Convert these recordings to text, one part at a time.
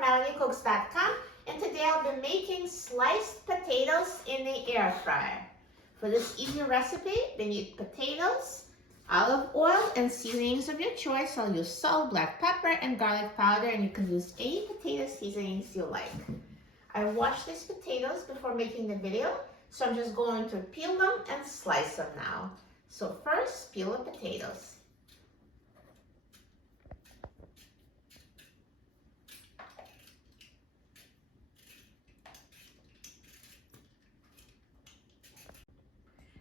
MelanieCooks.com, and today I'll be making sliced potatoes in the air fryer. For this easy recipe, we need potatoes, olive oil, and seasonings of your choice. I'll use salt, black pepper, and garlic powder, and you can use any potato seasonings you like. I washed these potatoes before making the video, so I'm just going to peel them and slice them now. So first, peel the potatoes.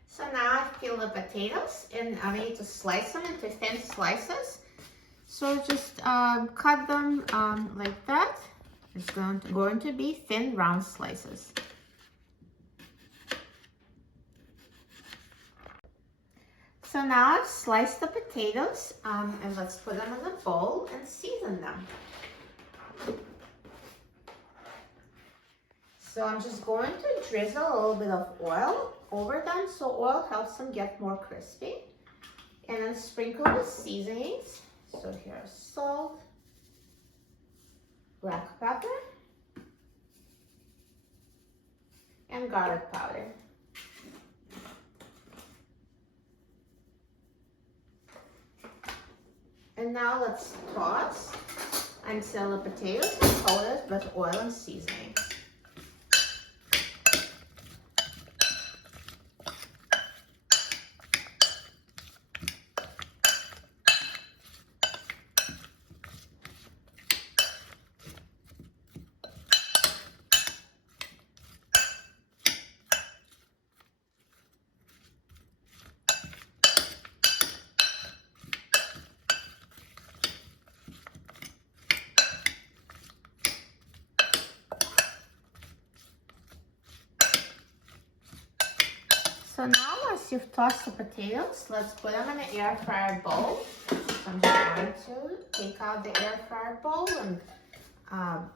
So now I've peeled the potatoes and I need to slice them into thin slices. So just cut them like that. It's going to be thin round slices. So now I've sliced the potatoes and let's put them in a bowl and season them. So I'm just going to drizzle a little bit of oil over them so oil helps them get more crispy. And then sprinkle the seasonings. So here's salt, black pepper, and garlic powder. And now let's toss until the potatoes are coated with oil and seasoning. So now once you've tossed the potatoes, let's put them in the air fryer bowl. So I'm just going to take out the air fryer bowl and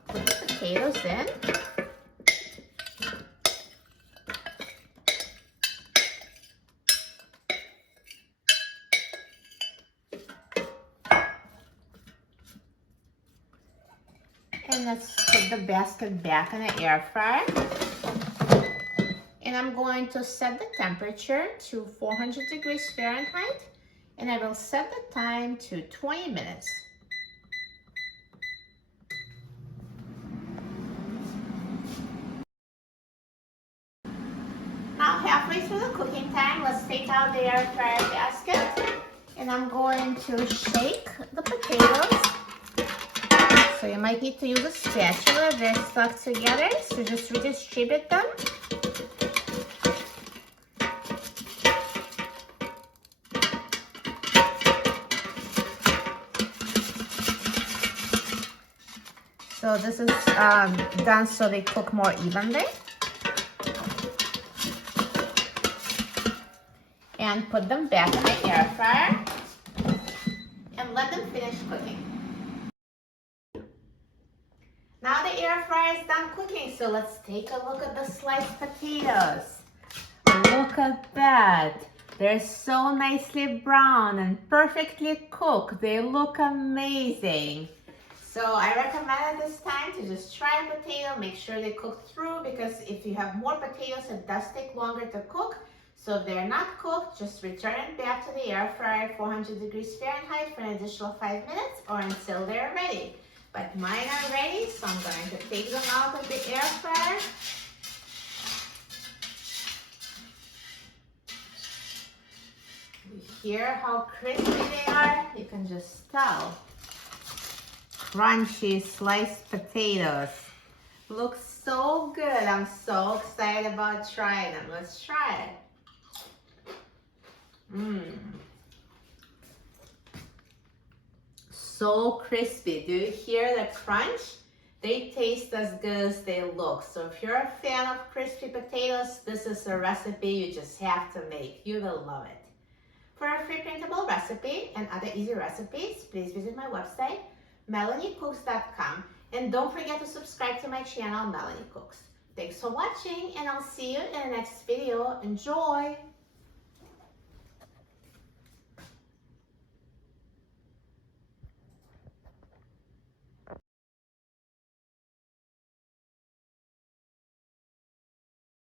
put the potatoes in. And let's put the basket back in the air fryer. And I'm going to set the temperature to 400 degrees Fahrenheit, and I will set the time to 20 minutes. Now halfway through the cooking time, let's take out the air fryer basket, and I'm going to shake the potatoes. So you might need to use a spatula if they're stuck together, so just redistribute them. So this is done so they cook more evenly. And put them back in the air fryer and let them finish cooking. Now the air fryer is done cooking, so let's take a look at the sliced potatoes. Look at that. They're so nicely brown and perfectly cooked. They look amazing. So I recommend at this time to just try a potato, make sure they cook through, because if you have more potatoes, it does take longer to cook. So if they're not cooked, just return it back to the air fryer at 400 degrees Fahrenheit for an additional 5 minutes or until they're ready. But mine are ready, so I'm going to take them out of the air fryer. You hear how crispy they are? You can just tell. Crunchy sliced potatoes. Looks so good. I'm so excited about trying them. Let's try it. So crispy. Do you hear the crunch? They taste as good as they look. So if you're a fan of crispy potatoes, this is a recipe you just have to make. You will love it. For a free printable recipe and other easy recipes, please visit my website, MelanieCooks.com, and don't forget to subscribe to my channel, Melanie Cooks. Thanks for watching, and I'll see you in the next video. Enjoy!